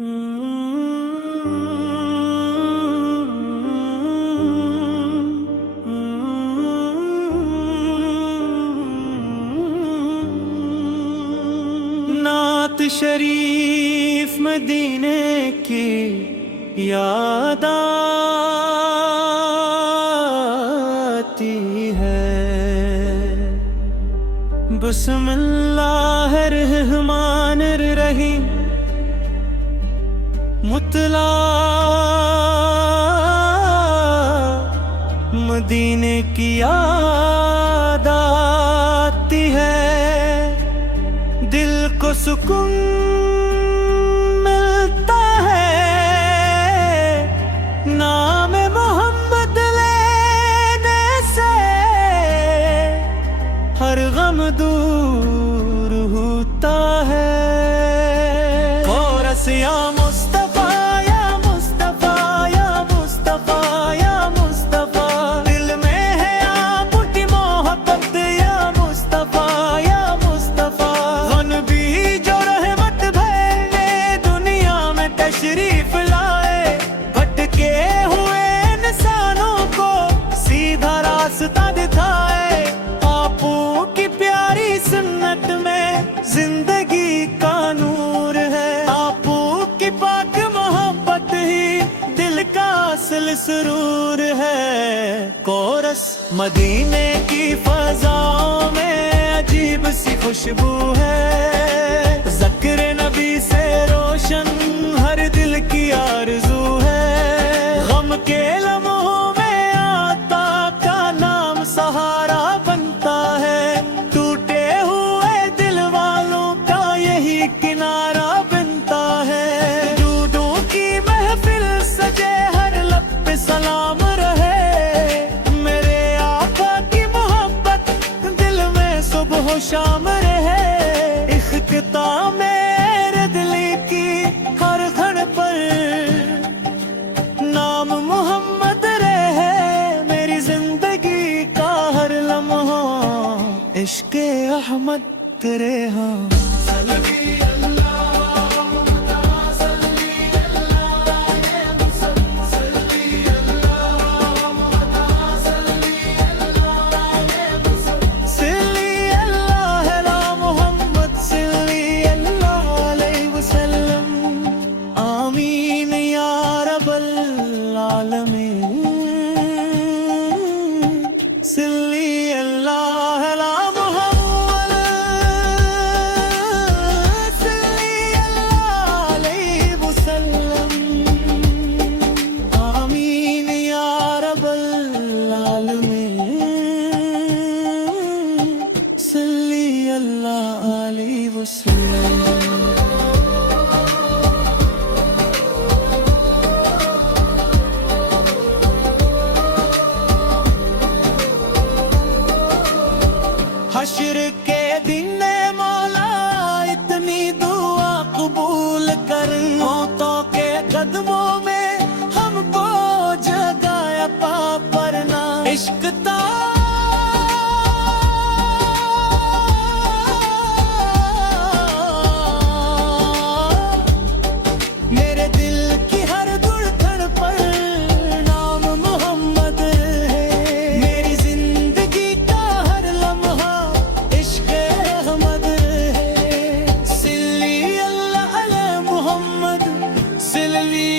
नात शरीफ मदीने की याद आती है। बिस्मिल्लाहिर्रहमानिर्रहीम मुतला मदीने की याद आती है। दिल को सुकून मिलता है नाम मोहम्मद लेने से। हर गम दूर होता है। कोरस या मुस्तफा या मुस्तफा या मुस्तफा या मुस्तफा, दिल में है आपकी मोहब्बत या मुस्तफा या मुस्तफा। गन भी जो रहमत भरने दुनिया में तशरीफ लाए, भटके हुए इंसानों को सीधा रास्ता दिखाए। आपू की प्यारी सुन्नत में जिंदगी का नूर है। आपू की पाक मोहब्बत ही दिल का असल सुरूर है। कोरस मदीने की फजाओं में अजीब सी खुशबू है। ज़िक्र नबी से रोशन हर दिल की आरज़ू है। गम के लम्हों में आता का नाम सहारा बनता है। टूटे हुए दिल वालों का यही किनारा बनता है। दूधों की महफिल सजे हर लब पे सलाम रहे। मेरे आका की मोहब्बत दिल में सुबह शाम रहे। इख्तिताम मेरे दिल की हर धड़ पर नाम मोहम्मद रहे। मेरी जिंदगी का हर लम्हा इश्क़े अहमद तेरे हाँ। आमीन या रब्बल आलमीन। सल्ली अल्लाह अला मुहम्मद, सल्ली अल्लाह अलैहि वसल्लम। आमीन या रब्बल आलमीन, सल्ली अल्लाह अलैहि वसल्लम। हश्र के दिन मौला इतनी दुआ कबूल कर। मौतों के कदमों में हमको जगाया पापरना। इश्क ता मेरे दिल की हर धड़कन पर नाम मोहम्मद है। मेरी जिंदगी का हर लम्हा इश्क़े अहमद है। सल्ली अल्लाह अला मुहम्मद, सल्ली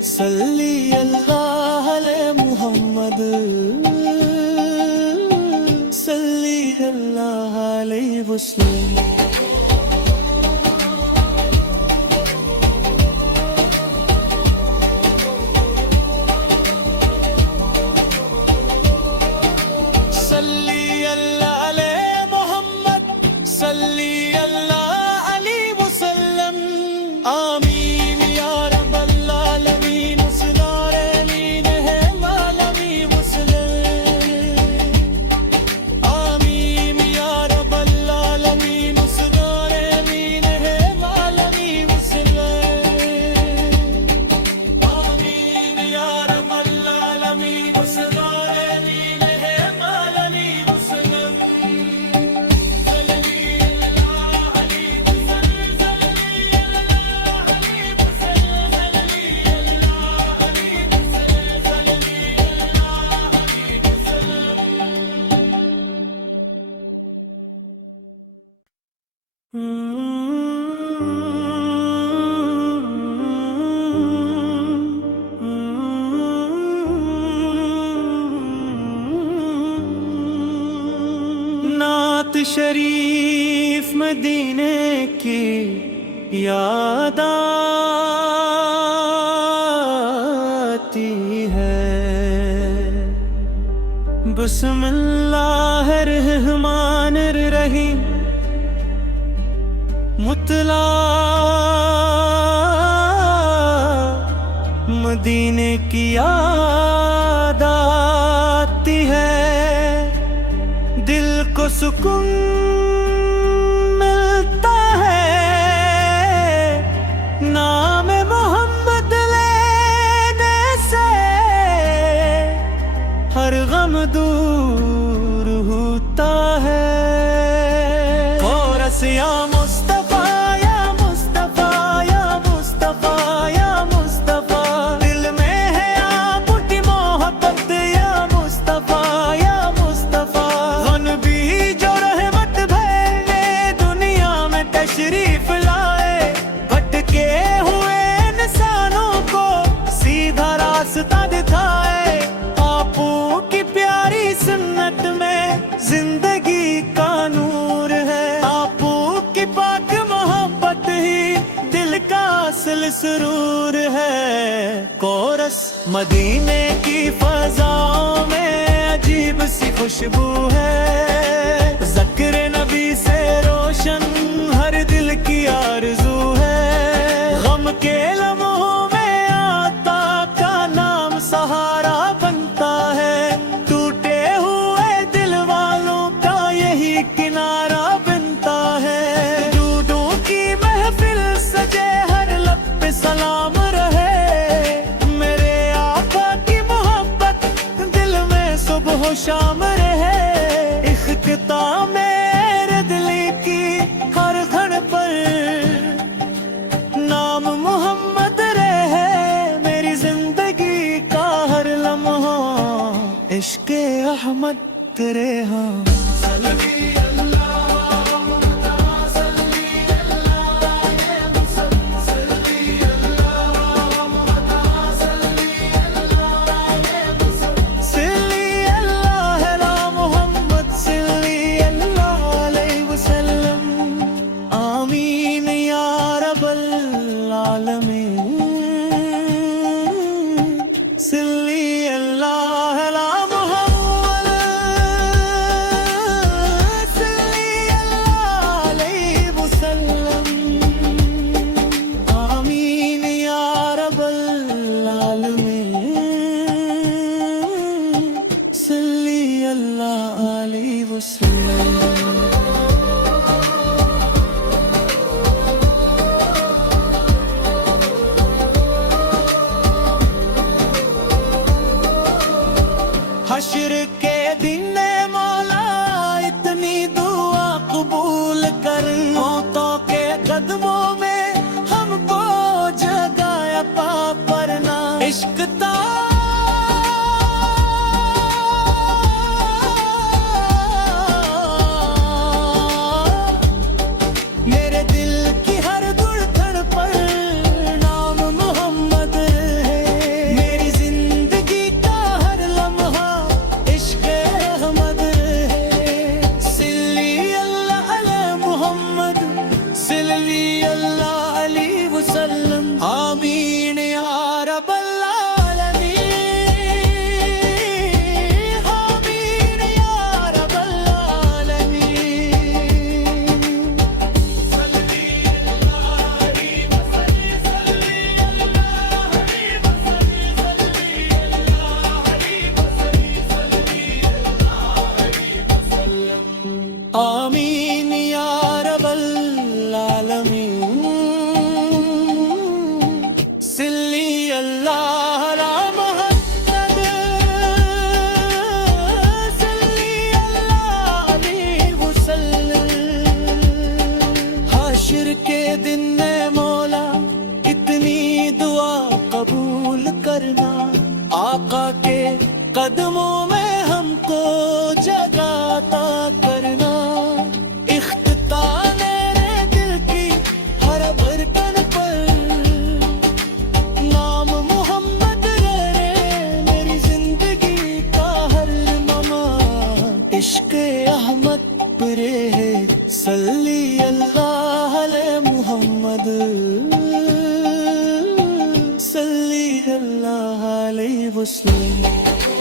सल्ली अल्लाह अले मुहम्मद, सल्ली अल्लाह अलैहि वसल्लम। नात शरीफ मदीने की याद आती है। बिस्मिल्लाहिर्रहमानिर्रहीम मुतला मदीने की याद आती है। दिल को सुकून मिलता है नाम मोहम्मद लेने से, हर गम दूर होता है। कोरस या मुस्तफा या मुस्तफा या मुस्तफा या मुस्तफा, दिल में है आपकी मोहब्बत या मुस्तफा या मुस्तफा। तशरीफ लाए भटके हुए इंसानों को सीधा रास्ता दिखाए। आपू की प्यारी सुन्नत में जिंदगी का नूर है। आपू की पाक मोहब्बत ही दिल का असल सुरूर है। कोरस मदीने की फजाओं में अजीब सी खुशबू है। ज़िक्र नबी से रोशन हर दिल की आरज़ू है। गम के लम्हों में आता का नाम सहारा बनता है। टूटे हुए दिल वालों का यही किनारा बनता है। दूधों की महफिल सजे हर लब पे सलाम रहे। मेरे आका की मोहब्बत दिल में सुबह शाम रहे। इख्तिताम मेरे दिल की हर धड़ पर नाम मोहम्मद रहे। मेरी जिंदगी का हर लम्हा इश्क़े अहमद तेरे हाँ। हश्र के दिन मौला इतनी दुआ कबूल कर। मौतों के कदमों में हमको जगाया पापरना। इश्क ता मेरे दिल की हर धड़कन पर नाम मोहम्मद है। करना, आका के कदमों में हमको जगाता करना। इख्तिताने रे दिल की हर बर्तन पर नाम मोहम्मद रे मेरी जिंदगी का हर नमा। इश्क अहमद पुरे है सल्ली अल्लाह अले मुहम्मद, सल्ली अल्लाह अलैहि वसल्लम।